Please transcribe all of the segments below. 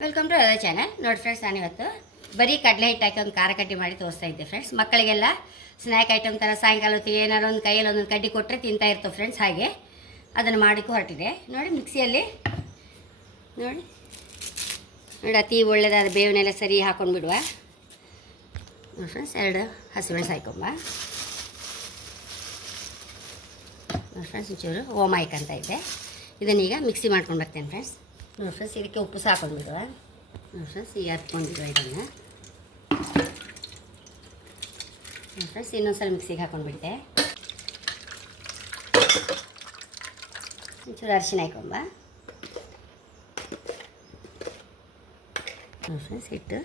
Welcome to ಅದ channel ನೋಡಿ friends ನಾನಿವತ್ತು ಬರೀ ಕಡಲೆ ಹಿಟ್ಟು ಹಾಕಿ ಒಂದು ಖಾರ ಕಡ್ಡಿ ಮಾಡಿ ತೋರಿಸ್ತಾ ಇದ್ದೆ ಫ್ರೆಂಡ್ಸ್ ಮಕ್ಕಳಿಗೆಲ್ಲ ಸ್ನ್ಯಾಕ್ ಐಟಮ್ ಥರ ಸಾಯಂಕಾಲ ಹೊತ್ತಿಗೆ ಏನಾರು ಒಂದು ಕೈಯಲ್ಲಿ ಒಂದೊಂದು ಕಡ್ಡಿ ಕೊಟ್ಟರೆ ತಿಂತಾ ಇರ್ತವೆ ಫ್ರೆಂಡ್ಸ್ ಹಾಗೆ ಅದನ್ನು ಮಾಡಿಕ್ಕೂ ಹೊರಟಿದೆ. ನೋಡಿ, ಮಿಕ್ಸಿಯಲ್ಲಿ ನೋಡಿ. ನೋಡಿ, ಅತಿ ಒಳ್ಳೆಯದಾದ ಬೇವನ್ನೆಲ್ಲ ಸರಿ ಹಾಕೊಂಡು ಬಿಡುವ. ನೋಡಿ ಫ್ರೆಂಡ್ಸ್ ಎರಡು ಹಸಿಮೆಣಸು ಹಾಕೊಂಬ. ನೋಡಿ ಫ್ರೆಂಡ್ಸ್ ಒಂಚೂರು ಓಮ ಅಂತ ಇದೆ. ಇದನ್ನೀಗ ಮಿಕ್ಸಿ ಮಾಡ್ಕೊಂಡು ಬರ್ತೇನೆ ಫ್ರೆಂಡ್ಸ್ ನೋಡಿ ಫ್ರೆಂಡ್ಸ್ ಇದಕ್ಕೆ ಉಪ್ಪು ಬಿಡುವ ನೋಡಿ ಫ್ರೆಂಡ್ಸ್ ಈಗ ಹತ್ಕೊಂಡಿಡುವ ಇದನ್ನು. ನೋಡಿ ಫ್ರೆಂಡ್ಸ್ ಇನ್ನೊಂದ್ಸಲ ಮಿಕ್ಸಿಗೆ ಹಾಕೊಂಡ್ಬಿಟ್ಟೆ ಒಂಚೂರು ಅರಿಶಿನ ಹಾಕೊಂಬ ನೋಡಿ ಫ್ರೆಂಡ್ಸ್ ಹಿಟ್ಟು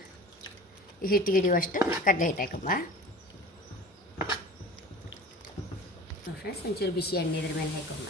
ಹಿಟ್ಟಿಗೆ ಹಿಡಿಯುವಷ್ಟು ಕಡಲೆ ಹಿಟ್ಟು ಹಾಕೊಂಬ ನೋಡಿ ಫ್ರೆಂಡ್ಸ್ ಒಂಚೂರು ಬಿಸಿ ಎಣ್ಣೆ ಇದ್ರ ಮೇಲೆ ಹಾಕೊಂಬ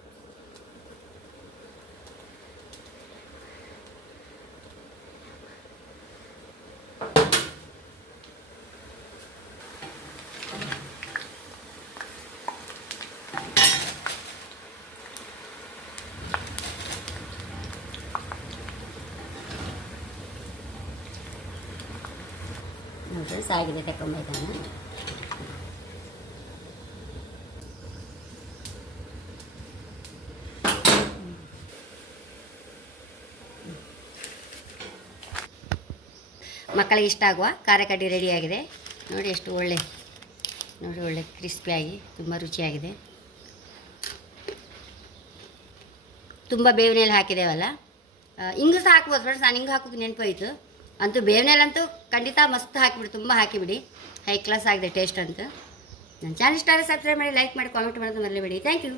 ನೋಡಿ ಸಾಗಿದೆ ತಗೊಂಬೈದಾನ ಮಕ್ಕಳಿಗೆ ಇಷ್ಟ ಆಗುವ ಖಾರ ಕಡ್ಡಿ ರೆಡಿಯಾಗಿದೆ ನೋಡಿ ಎಷ್ಟು ಒಳ್ಳೆ, ನೋಡಿ ಒಳ್ಳೆ ಕ್ರಿಸ್ಪಿಯಾಗಿ ತುಂಬ ರುಚಿಯಾಗಿದೆ. ತುಂಬ ಬೇವಿನೇಲಿ ಹಾಕಿದ್ದೇವಲ್ಲ. ಹಿಂಗೆ ಸಹ ಹಾಕ್ಬೋದು ಫ್ರೆಂಡ್ಸ್ ನಾನು ಹಿಂಗೆ ಹಾಕೋಕೆ ನೆನಪೋಯ್ತು. ಅಂತೂ ಬೇವನೆಲ್ಲಂತೂ ಖಂಡಿತ ಮಸ್ತ್ ಹಾಕಿಬಿಡಿ, ತುಂಬ ಹಾಕಿಬಿಡಿ. ಹೈ ಕ್ಲಾಸ್ ಆಗಿದೆ, ಟೇಸ್ಟ್ ಅಂತ. ನನ್ನ ಚಾನಲ್ ಆದರೆ ಸಬ್ಸ್ಕ್ರೈಬ್ ಮಾಡಿ ಲೈಕ್ ಮಾಡಿ ಕಾಮೆಂಟ್ ಮಾಡೋದು ಮರಲಿಬಿಡಿ ಥ್ಯಾಂಕ್ ಯು